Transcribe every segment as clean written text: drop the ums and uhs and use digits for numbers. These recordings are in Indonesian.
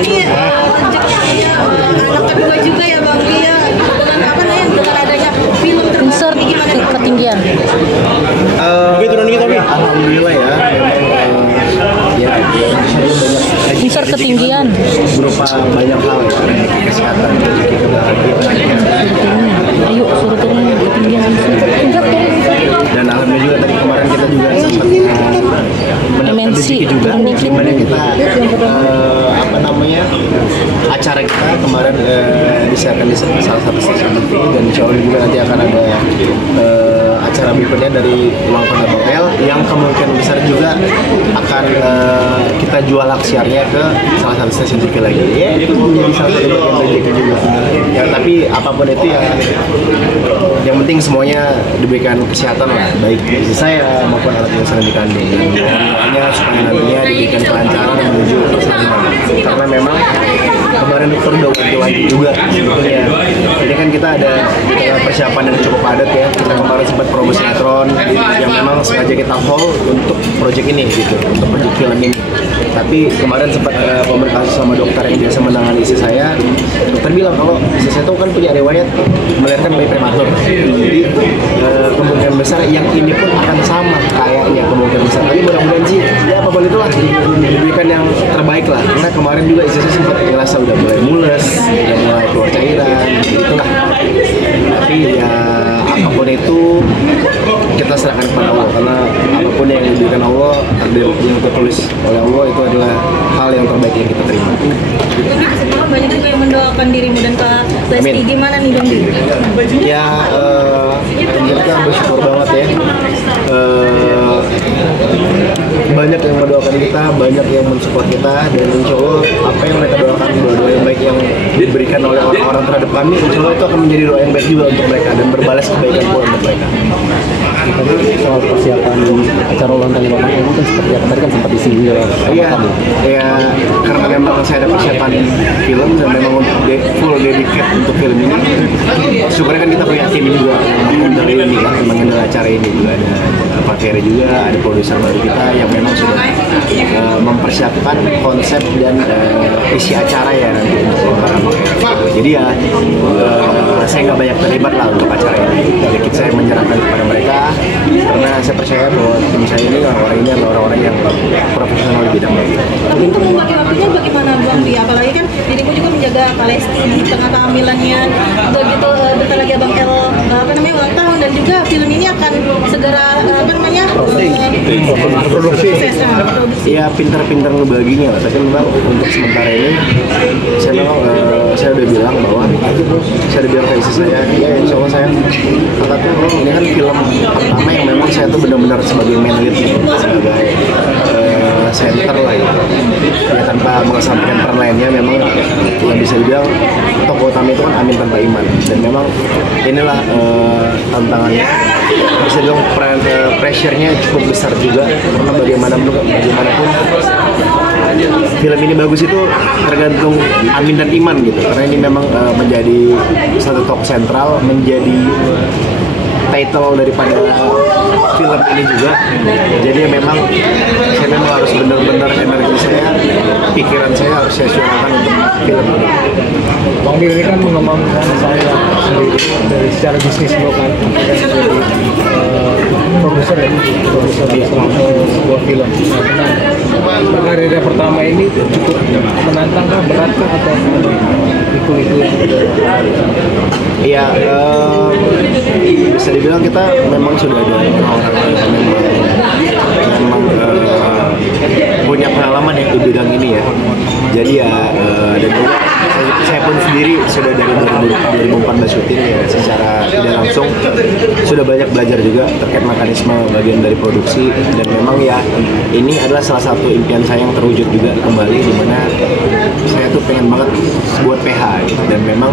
ini rezekinya anak kedua juga ya Bang Dia dengan apa namanya dengan adanya film Insert terbaru gimana nih? ketinggian. Oke, turun dikit Oke. Alhamdulillah ya, ya Insert ketinggian. berupa banyak hal ya, rezeki kesehatan, rezeki kebahagiaan, Ayo suruh turun ketinggian. Enggak turun. dan alhamdulillah juga tadi kemarin kita juga sempat mendapatkan MNC, rezeki juga, turun dikit. dimana kita apa namanya acara kita kemarin disiarkan di salah satu stasiun TV, dan insya Allah juga nanti akan ada acara berikutnya dari ulang tahun hotel yang kemungkinan besar juga akan kita jual hak siarnya ke salah satu stasiun TV lagi. Ya, itu menjadi salah satu bagian rezeki juga. Ya, tapi apapun itu yang penting semuanya diberikan kesehatan lah, baik istri saya maupun anak yang sedang dikandung. Dan doanya supaya nantinya diberikan kelancaran menuju persalinan. Karena memang kemarin dokter udah wanti-wanti juga sebetulnya. Ini kan kita ada persiapan yang cukup padat ya. Kita kemarin sempat promo sinetron yang memang sengaja kita hold untuk proyek ini gitu, untuk proyek film ini. Tapi kemarin sempat komunikasi sama dokter yang biasa menangani istri saya. Dokter bilang kalau istri saya tuh kan punya riwayat melahirkan bayi prematur. Jadi kemungkinan besar yang ini pun akan sama kayaknya kemungkinan besar. Tapi mudah-mudahan sih ya apapun itulah diberikan yang terbaik lah. Karena kemarin juga istri saya sempat ngerasa udah mulai mules, udah mulai keluar cairan, itulah. Tapi ya apapun itu kita serahkan kepada Allah, karena apapun yang diberikan Allah, takdir yang tertulis oleh Allah itu adalah hal yang terbaik yang kita terima. Semua banyak juga yang mendoakan dirimu dan Kak Lesti. Gimana nih Bang? Ya kita bersyukur banget ya. Banyak yang mendoakan kita, banyak yang mensupport kita, dan insya Allah apa yang mereka doakan, doa-doa yang baik yang diberikan oleh orang-orang terhadap kami, insya Allah itu akan menjadi doa yang baik juga untuk mereka dan berbalas kebaikan pula untuk mereka. Tadi soal persiapan acara ulang tahun Bapak Ibu kan seperti apa? Tadi kan sempat disinggung sama Iya, kamu. ya karena memang saya ada persiapan film dan memang full dedicate untuk film ini. Syukurnya kan kita punya tim juga yang mengendal ini kan, mengendal acara ini juga ada Pak Ferry juga, ada produser baru kita yang memang sudah mempersiapkan konsep dan isi acara ya nanti untuk para jadi ya saya nggak banyak terlibat lah untuk acara ini. Jadi saya menyerahkan kepada mereka karena saya percaya bahwa tim saya ini orang-orang ini adalah orang-orang yang profesional di bidang ini. Tapi untuk membagi waktunya bagaimana Bang Dia? Apalagi kan dirimu juga menjaga Kak Lesti di tengah kehamilannya. Udah gitu bentar lagi Abang El apa namanya ulang tahun, dan juga film ini akan segera apa namanya Produksi. produksi. Ya pintar-pintar ngebaginya lah. Tapi memang untuk sementara ini saya memang saya udah bilang bahwa saya udah bilang ke istri saya, ya insya Allah saya kata tuh ini kan film pertama yang memang saya tuh benar-benar sebagai main lead nih, sebagai center lah ya tanpa mengesampingkan peran lainnya. Memang yang bisa dibilang tokoh utama itu kan Amin tanpa Iman, dan memang inilah tantangannya. Bisa dibilang pressure-nya cukup besar juga karena bagaimanapun film ini bagus itu tergantung Amin dan Iman gitu, karena ini memang menjadi satu tokoh sentral, menjadi title daripada film ini juga. Jadi memang saya memang harus benar-benar energi saya, pikiran saya harus saya suarakan untuk film ini. Bang Dir ini kan mengembangkan saya sendiri dari secara bisnis lo kan, produser selama sebuah film. Nah, karirnya pertama ini cukup menantang kah, berat kah, atau itu Iya, bisa dibilang kita memang sudah ada orang-orang yang memang punya pengalaman ya di bidang ini ya. Jadi ya dan juga saya pun sendiri sudah dari 2014 syuting ya, secara tidak langsung sudah banyak belajar juga terkait mekanisme bagian dari produksi, dan memang ya ini adalah salah satu impian saya yang terwujud juga kembali, di mana saya tuh pengen banget buat PH gitu. Dan memang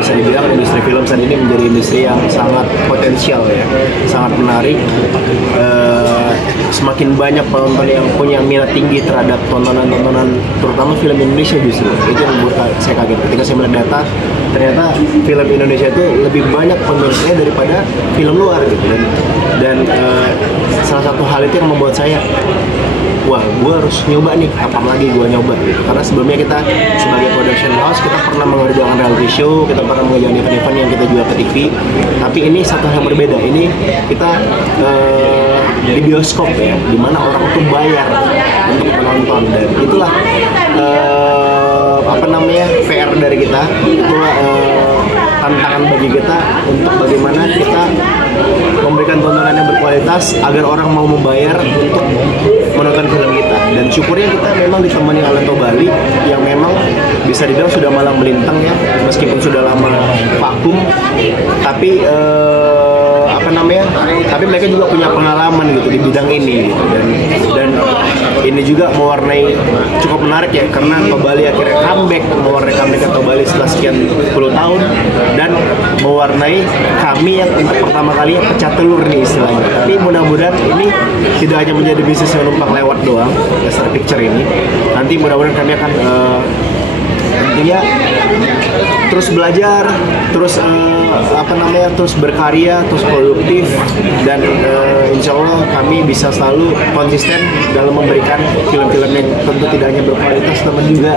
bisa dibilang industri film saat ini menjadi industri yang sangat potensial ya, sangat menarik. Semakin banyak penonton yang punya minat tinggi terhadap tontonan-tontonan terutama film Indonesia, justru itu yang membuat saya kaget ketika saya melihat data, ternyata film Indonesia itu lebih banyak peminatnya daripada film luar gitu. Dan salah satu hal itu yang membuat saya wah gue harus nyoba nih, kapan lagi gue nyoba gitu. Karena sebelumnya kita sebagai production house kita pernah mengerjakan reality show, kita pernah mengerjakan event-event yang kita jual ke TV, tapi ini satu hal yang berbeda. Ini kita di bioskop ya, dimana orang tuh bayar untuk menonton, dan itulah PR dari kita, itulah tantangan bagi kita untuk bagaimana kita memberikan tontonan yang berkualitas agar orang mau membayar untuk menonton film kita. Dan syukurnya kita memang ditemani oleh Tobali yang memang bisa dibilang sudah malang melintang ya, meskipun sudah lama vakum, tapi tapi mereka juga punya pengalaman gitu di bidang ini gitu. Dan ini juga mewarnai cukup menarik ya, karena Tobali akhirnya mewarnai comeback Tobali setelah sekian puluh tahun, dan mewarnai kami yang untuk pertama kali pecah telur nih istilahnya. Tapi mudah-mudahan ini tidak hanya menjadi bisnis yang numpang lewat doang, Star Picture ini. Nanti mudah-mudahan kami akan tentunya terus belajar, terus terus berkarya, terus produktif, dan insya Allah kami bisa selalu konsisten dalam memberikan film-film yang tentu tidak hanya berkualitas, namun juga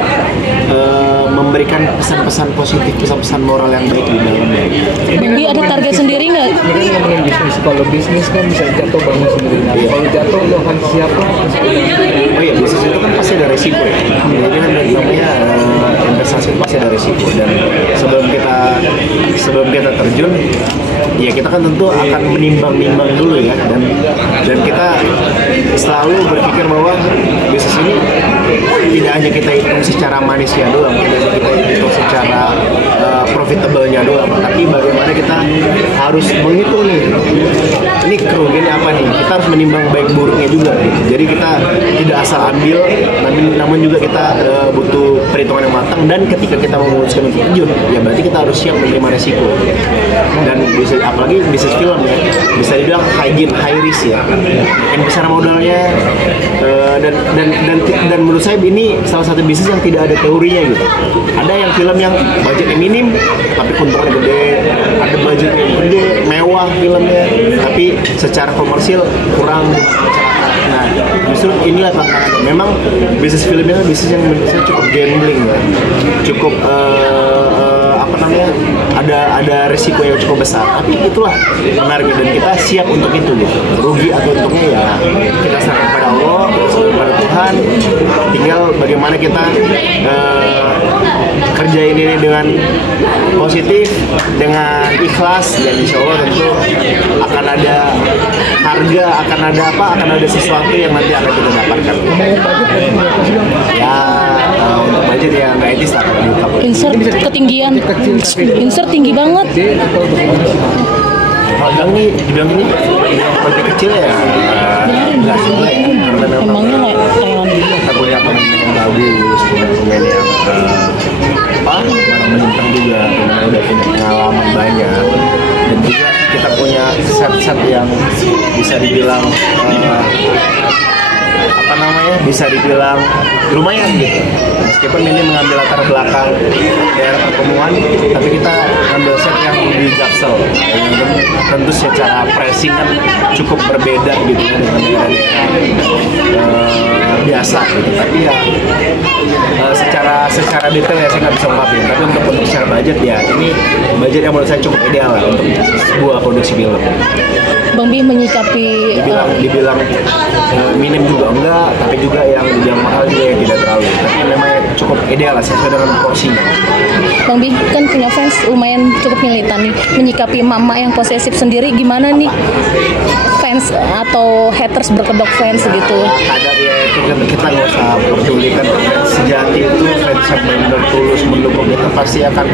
memberikan pesan-pesan positif, pesan-pesan moral yang baik di dalamnya. Bambi ada target sendiri nggak? Sebenarnya ngomongin bisnis, kalau bisnis kan bisa jatuh bangun sendiri. Nah, Iya. kalau jatuh lo akan siapa? Oh iya, bisnis itu kan pasti ada resiko ya. Jadi kan namanya investasi itu pasti ada resiko, dan sebelum kita terjun, ya kita kan tentu akan menimbang-nimbang dulu ya, dan kita selalu berpikir bahwa bisnis ini tidak hanya kita hitung secara manisnya doang, tidak hanya kita hitung secara profitable-nya doang, tapi bagaimana kita harus menghitung nih, ini kerugiannya apa nih, kita harus menimbang baik buruknya juga gitu. Jadi kita tidak asal ambil, namun juga kita butuh perhitungan yang matang, dan ketika kita memutuskan untuk terjun, ya berarti kita harus siap menerima resiko. Dan apalagi bisnis film ya, bisa dibilang high gain high risk ya, makin besar modalnya, dan menurut saya ini salah satu bisnis yang tidak ada teorinya gitu. Ada yang film yang budgetnya minim tapi keuntungannya gede, ada budget yang gede mewah filmnya tapi secara komersil kurang. Nah, justru inilah tantangannya. Memang bisnis film ini bisnis yang menurut saya cukup gambling ya, cukup ada risiko yang cukup besar, tapi itulah menariknya, dan kita siap untuk itu gitu. Rugi atau untungnya ya kita serahkan pada Allah, kita serahkan pada Tuhan. Tinggal bagaimana kita kerjain ini dengan positif, dengan ikhlas, dan insya Allah tentu akan ada harga, akan ada sesuatu yang nanti akan kita dapatkan. Ya untuk budget ya nggak etis lah kalau diungkap. Insert ketinggian, insert tinggi banget. Kalau dibilang ini budget kecil ya nggak sesuai ya, karena memang Emangnya kayak kita punya pemain yang bagus, punya pemain yang malah melintang juga, pemain udah punya pengalaman banyak, dan juga kita punya set-set yang bisa dibilang bisa dibilang lumayan gitu. Meskipun ini mengambil latar belakang daerah pertemuan, tapi kita ngambil set yang di Jaksel, yang tentu secara pricing kan cukup berbeda gitu dengan daerah biasa gitu. Tapi ya secara detail ya saya nggak bisa ungkapin, tapi untuk secara budget ya ini budget yang menurut saya cukup ideal lah untuk sebuah produksi film. Bang Bi menyikapi dibilang minim juga enggak, tapi juga yang dibilang mahal juga yang tidak terlalu, tapi memang cukup ideal lah sesuai dengan porsinya. Bang Bi kan punya fans lumayan cukup militan nih, menyikapi mama yang posesif sendiri gimana nih? Fans atau haters berkedok fans gitu? Ada ya, itu kan kita nggak usah pedulikan. Sejati itu fans yang benar tulus mendukung kita pasti akan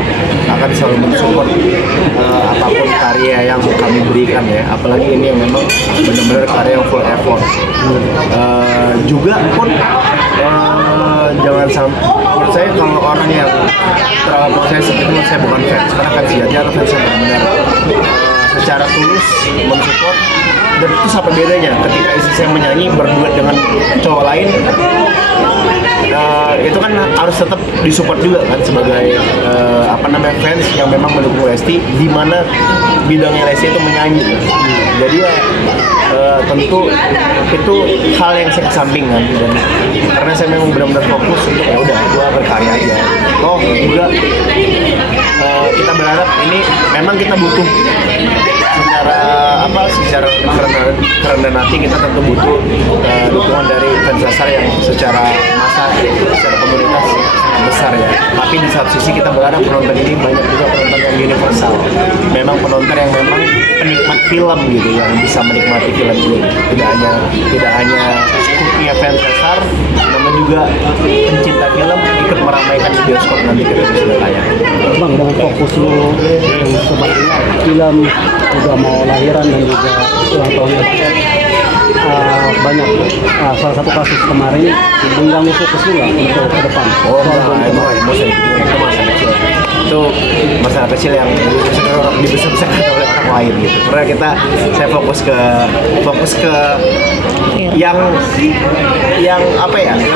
selalu mensupport apapun karya yang kami berikan ya, apalagi ini yang memang benar-benar karya yang full effort. Juga pun jangan sampai, menurut saya kalau orang yang terlalu posesif itu menurut saya bukan fans, karena kan sejatinya fans yang benar-benar secara tulus mensupport dan itu sampai bedanya ketika istri saya menyanyi berduet dengan cowok lain, itu kan harus tetap disupport juga kan sebagai fans yang memang mendukung Lesti, di mana bidangnya Lesti itu menyanyi. Jadi ya tentu itu hal yang saya kesampingkan, dan karena saya memang benar-benar fokus untuk ya udah gua berkarya aja. Oh juga kita berharap ini memang kita butuh secara kerendahan hati, kita tentu butuh dukungan dari fans dasar yang secara massa, secara komunitas sangat besar ya. Tapi di satu sisi kita berharap penonton ini banyak juga penonton yang universal, memang penonton yang memang penikmat film gitu, yang bisa menikmati film ini, tidak hanya skupnya fans dasar, namun juga pencinta film ikut meramaikan di bioskop nanti ketika sudah tayang. Bang, dengan fokus lu yang sebenarnya film udah mau lahiran dan juga ulang tahun banyak salah satu kasus kemarin mengganggu fokus lu nggak untuk ke depan? Oh enggak, itu masalah kecil. Itu masalah kecil yang dibesar-besarkan oleh orang lain gitu. Karena saya fokus ke yang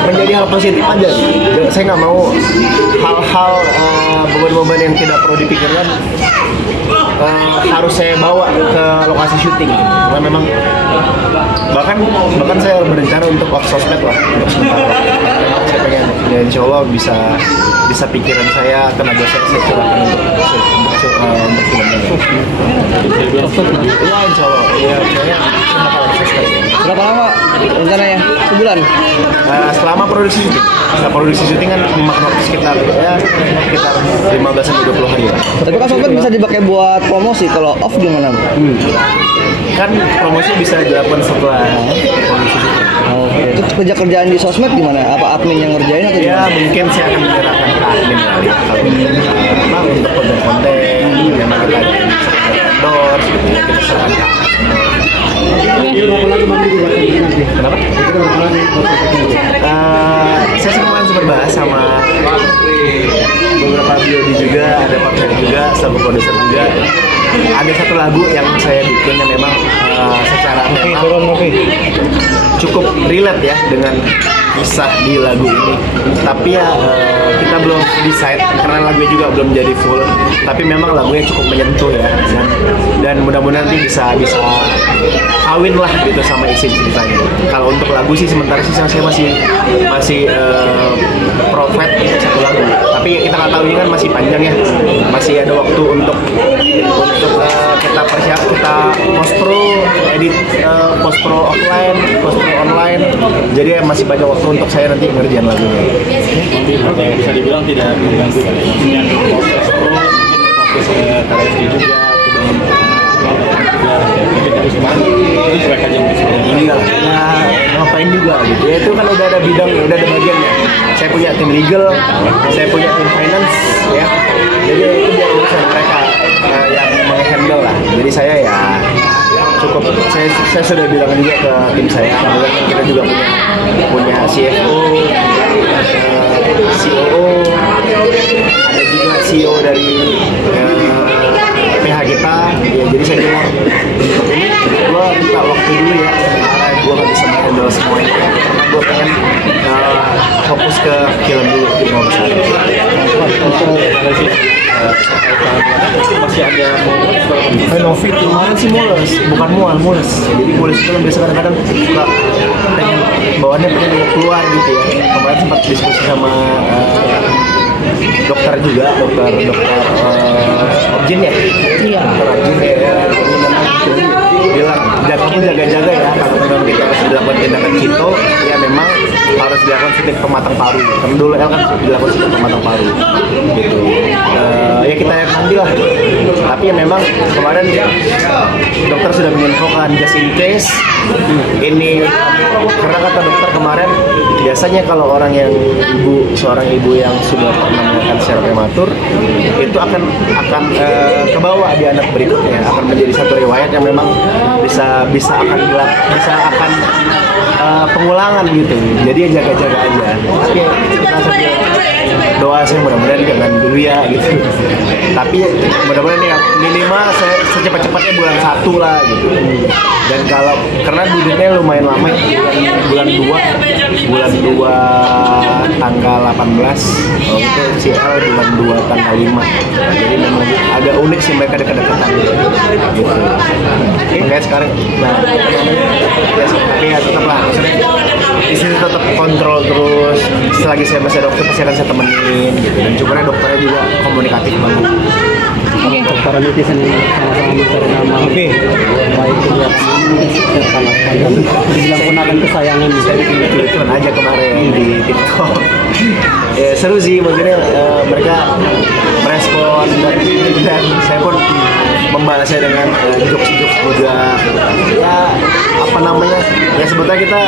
menjadi hal positif aja gitu. Saya nggak mau hal-hal beban-beban yang tidak perlu dipikirkan harus saya bawa ke lokasi syuting, karena memang bahkan saya berencana untuk off sosmed lah untuk sementara waktu. Saya pengen ya insya Allah bisa pikiran saya, tenaga saya curahkan untuk film ini. Ya insya Allah ya saya bakal off sosmed. Berapa lama rencananya? Sebulan? Selama produksi syuting kan memakan waktu sekitar 15-20 hari lah. Tapi kan sosmed bisa dipakai buat promosi, kalau off gimana? Kan promosi bisa dilakukan setelah produksi syuting. Oke. Terus kerjaan di sosmed gimana? Apa admin yang ngerjain atau Ya gimana? mungkin saya akan menyerahkan ke admin kali, untuk konten-konten memang kita endorse gitu ya, kita serahkan ke Kenapa? Saya kemarin sempat bahas sama beberapa VOD juga, ada partner juga, sama produser juga. Ada satu lagu yang saya bikin yang memang secara cukup relate ya dengan kisah di lagu ini. Tapi ya kita belum decide karena lagunya juga belum jadi full. Tapi memang lagunya cukup menyentuh ya, dan mudah-mudahan nanti bisa kawin lah gitu sama isi ceritanya. Kalau untuk lagu sih sementara sih saya masih profit untuk satu lagu. Tapi ya kita nggak tahu, ini kan masih panjang ya, masih ada waktu untuk kita persiap, kita post pro, edit post pro offline, post pro online. Jadi ya masih banyak waktu untuk saya nanti ngerjain lagunya. Bisa dibilang tidak mengganggu yang proses pro, fokus ke KRSG juga, terus kemarin itu mereka aja Iya lah, ngapain juga gitu ya, itu kan udah ada bidang, udah ada bagiannya. Saya punya tim legal, saya punya tim finance ya, jadi itu biar urusan mereka yang menghandle lah. Jadi saya ya cukup, saya sudah bilang juga ke tim saya, kemudian kita juga punya CFO, COO, ada juga CEO dari PH kita ya. Jadi saya bilang untuk ini gue minta waktu dulu ya, karena gue gak bisa menghandle semuanya, karena gue pengen fokus ke film dulu di mau besar. masih ada Novit kemarin sih mules. Jadi mules itu kan biasa kadang-kadang suka pengen bawaannya pengen keluar gitu ya. Kemarin sempat diskusi sama dokter juga, dokter Objin ya. Iya. Dokter Objin ya. Bilang jaga-jaga ya, kalau memang kita harus dilakukan tindakan keto ya memang harus dilakukan suntik pematang paru. Kan dulu kan dilakukan suntik pematang paru gitu. Ya kita lihat nanti lah. Tapi ya memang kemarin dokter sudah menginfokan just in case ini, karena kata dokter kemarin biasanya kalau orang yang seorang ibu yang sudah pernah melakukan secara prematur itu akan kebawa di anak berikutnya, akan menjadi satu riwayat yang memang bisa akan pengulangan gitu. Jadi ya jaga-jaga aja. Tapi kita sambil doa saya mudah-mudahan jangan dulu ya gitu. Tapi mudah-mudahan ya minimal secepat-cepatnya bulan 1 lah gitu. Dan kalau karena duduknya lumayan lama ya, bulan 2 tanggal 18 itu CL bulan 2 tanggal 5. Jadi memang agak unik sih mereka dekat-dekatan gitu. Makanya sekarang ya tetap lah, maksudnya di sini tetap kontrol terus. Selagi saya masih dokter pasti akan saya temenin gitu. Dan cuman dokternya juga komunikatif banget. Para netizen yang sama-sama mencari nama baik buat sangat dibilang ponakan kesayangan Saya bikin lucu-lucuan aja kemarin di TikTok. Ya seru sih, maksudnya mereka merespon dan saya pun membalasnya dengan jokes-jokes juga. Ya apa namanya? Ya sebetulnya kita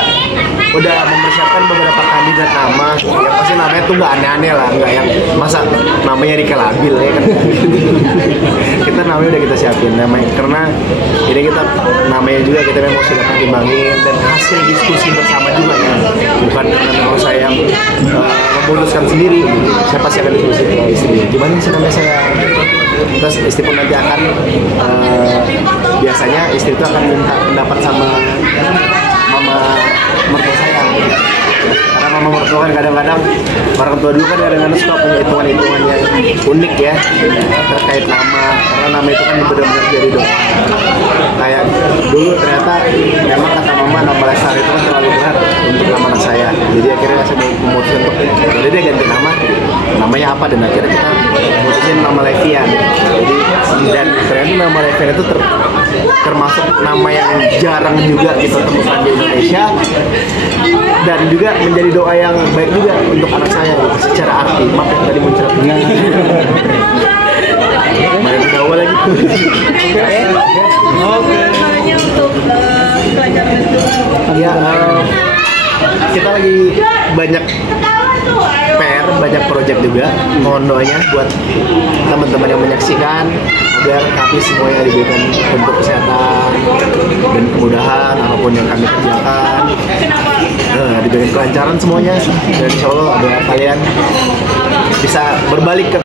udah mempersiapkan beberapa kandidat nama. Ya pasti namanya tuh nggak aneh-aneh lah, nggak yang masa namanya Rika Labil ya kan. Kita namanya udah kita siapin namanya karena ini kita namanya juga kita memang sudah pertimbangin dan hasil diskusi bersama juga ya, bukan karena memang saya yang memutuskan sendiri. Saya pasti akan diskusi ke istri gimana sih namanya saya, terus istri pun nanti akan biasanya istri itu akan minta pendapat sama mama mertua saya gitu. Karena mama mertua kan kadang-kadang orang tua dulu kan kadang-kadang suka punya hitungan-hitungan yang unik ya terkait nama, karena nama itu kan benar-benar jadi doa. Kayak dulu ternyata memang kata mama nama Lestari itu kan terlalu berat untuk nama anak saya, jadi akhirnya saya memutuskan untuk jadi dia ganti namanya apa, dan akhirnya kita memutuskan nama Levian. Jadi dan ternyata nama Levian itu termasuk nama yang jarang juga kita temukan di Indonesia, dan juga menjadi doa yang baik juga untuk anak saya secara arti. Maaf yang tadi muncrat mana tidak awal lagi. Namanya untuk pelajaran Ya kita lagi banyak PR, banyak project juga. Mohon doanya buat teman-teman yang menyaksikan agar kami semuanya diberikan untuk kesehatan dan kemudahan apapun yang kami kerjakan, diberikan kelancaran semuanya, dan insya Allah agar kalian bisa berbalik ke